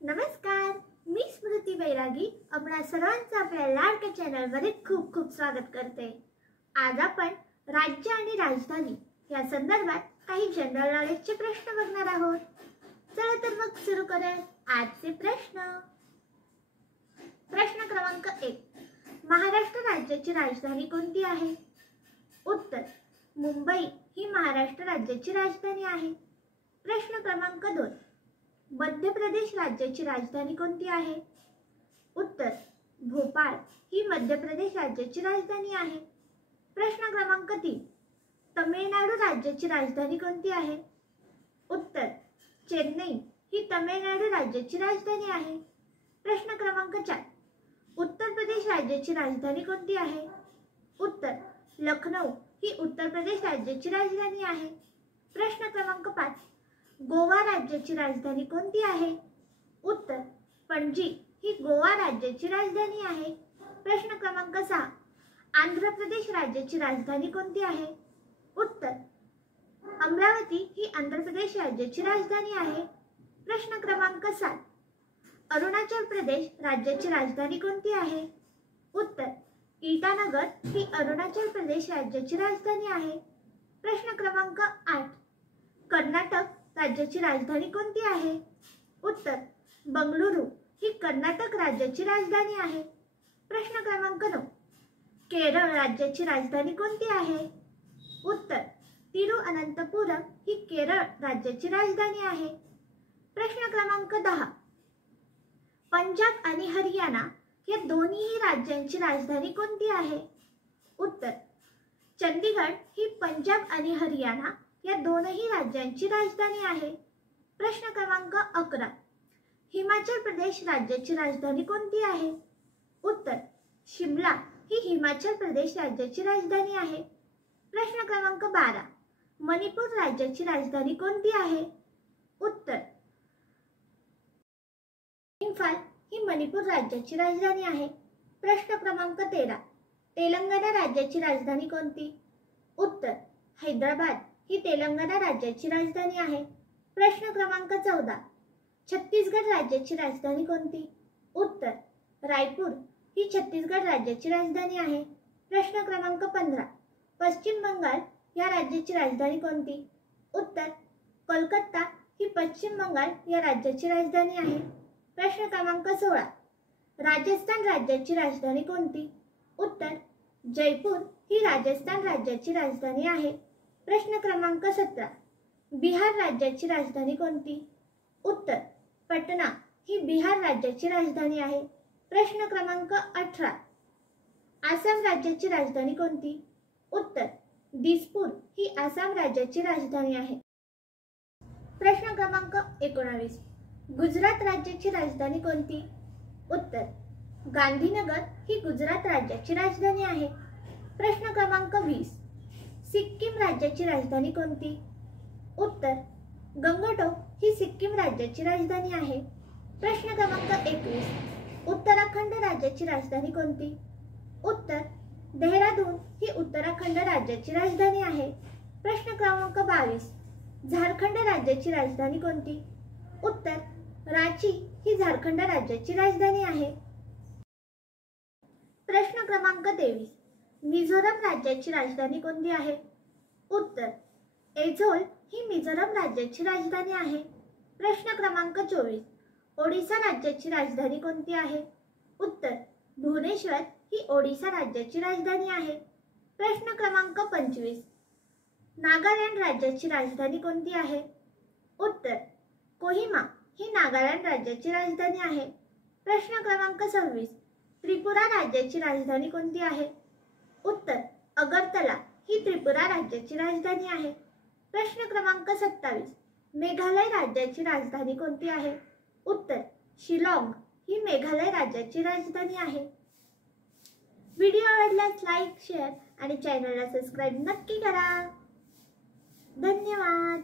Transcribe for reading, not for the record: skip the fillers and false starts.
नमस्कार, मी स्मृती बैरागी आपणा सर्वांचं आपल्या लाडक्या चॅनलवर खूप खूप स्वागत करते। आज आपण राज्य आणि राजधानी या संदर्भात काही जनरल नॉलेजचे प्रश्न बघणार आहोत। चला तर मग सुरू करूया आजचे प्रश्न। प्रश्न क्रमांक 1, महाराष्ट्र राज्याची राजधानी कोणती आहे? उत्तर, मुंबई ही महाराष्ट्र राज्याची राजधानी आहे। प्रश्न क्रमांक 2, मध्य प्रदेश राज्याची राजधानी कोणती आहे? उत्तर, भोपाळ ही मध्य प्रदेश राज्याची राजधानी आहे। प्रश्न क्रमांक 3, तमिळनाडू राज्याची राजधानी कोणती आहे? उत्तर, चेन्नई ही तमिळनाडू राज्याची राजधानी आहे। प्रश्न क्रमांक 4, उत्तर प्रदेश राज्याची राजधानी कोणती आहे? उत्तर, लखनौ ही उत्तर प्रदेश राज्याची राजधानी आहे। प्रश्न क्रमांक 5, गोवा राज्याची राजधानी कोणती आहे? उत्तर, पणजी ही गोवा राज्याची राजधानी आहे। प्रश्न क्रमांक 6, आंध्र प्रदेश राज्याची राजधानी कोणती आहे? उत्तर, अमरावती ही आंध्र प्रदेश राज्याची राजधानी आहे। प्रश्न क्रमांक 7, अरुणाचल प्रदेश राज्याची राजधानी कोणती आहे? उत्तर, ईटानगर ही अरुणाचल प्रदेश राज्याची राजधानी आहे। प्रश्न क्रमांक 8, कर्नाटक राज्याची राजधानी कोणती आहे? उत्तर, बंगळुरू ही कर्नाटक राज्याची राजधानी आहे। प्रश्न क्रमांक 9, केरळ राज्याची राजधानी कोणती आहे? उत्तर, तिरुअनंतपुरम ही केरळ राज्याची राजधानी आहे। प्रश्न क्रमांक 10, पंजाब आणि हरियाणा या दोन्ही राज्यांची राजधानी कोणती आहे? उत्तर, चंदीगड ही पंजाब आणि हरियाणा या दोनही राज्यांची राजधानी आहे। प्रश्न क्रमांक 11, हिमाचल प्रदेश राज्याची राजधानी कोणती आहे? उत्तर, शिमला ही हिमाचल प्रदेश राज्याची राजधानी आहे। प्रश्न क्रमांक 12, मणिपूर राज्याची राजधानी कोणती आहे? उत्तर, इम्फाल ही मणिपूर राज्याची राजधानी आहे। प्रश्न क्रमांक 13, तेलंगणा राज्याची राजधानी कोणती? उत्तर, हैदराबाद ही तेलंगणा राज्याची राजधानी आहे। प्रश्न क्रमांक 14, छत्तीसगड राज्याची राजधानी कोणती? उत्तर, रायपूर ही छत्तीसगड राज्याची राजधानी आहे। प्रश्न क्रमांक 15, पश्चिम बंगाल या राज्याची राजधानी कोणती? उत्तर, कोलकाता ही पश्चिम बंगाल या राज्याची राजधानी आहे। प्रश्न क्रमांक 16, राजस्थान राज्याची राजधानी कोणती? उत्तर, जयपूर ही राजस्थान राज्याची राजधानी आहे। प्रश्न क्रमांक 17, बिहार राज्याची राजधानी कोणती? उत्तर, पटना ही बिहार राज्याची राजधानी आहे। प्रश्न क्रमांक 18, आसाम राज्याची राजधानी कोणती? उत्तर, दिसपूर ही आसाम राज्याची राजधानी आहे। प्रश्न क्रमांक 19, गुजरात राज्याची राजधानी कोणती? उत्तर, गांधीनगर ही गुजरात राज्याची राजधानी आहे। प्रश्न क्रमांक 20, सिक्कीम राज्याची राजधानी कोणती? उत्तर, गंगटोक ही सिक्कीम राज्याची राजधानी आहे। प्रश्न क्रमांक 21, उत्तराखंड राज्याची राजधानी कोणती? उत्तर, देहरादून ही उत्तराखंड राज्याची राजधानी आहे। प्रश्न क्रमांक 22, झारखंड राज्याची राजधानी कोणती? उत्तर, रांची ही झारखंड राज्याची राजधानी आहे। प्रश्न क्रमांक 23, मिझोरम राज्याची राजधानी कोणती आहे? उत्तर, ऐझॉल ही मिझोरम राज्याची राजधानी आहे। प्रश्न क्रमांक 24, ओडिशा राज्याची राजधानी कोणती आहे? उत्तर, भुवनेश्वर ही ओडिशा राज्याची राजधानी आहे। प्रश्न क्रमांक 25, नागालँड राज्याची राजधानी कोणती आहे? उत्तर, कोहिमा ही नागालँड राज्याची राजधानी आहे। प्रश्न क्रमांक 26, त्रिपुरा राज्याची राजधानी कोणती आहे? उत्तर, अगरतला ही त्रिपुरा राज्याची राजधानी आहे। प्रश्न क्रमांक 27, मेघालय राज्याची राजधानी कोणती आहे? उत्तर, शिलाँग ही मेघालय राज्याची राजधानी आहे। व्हिडिओ आवडल्यास लाईक, शेअर आणि चॅनलला सबस्क्राईब नक्की करा। धन्यवाद।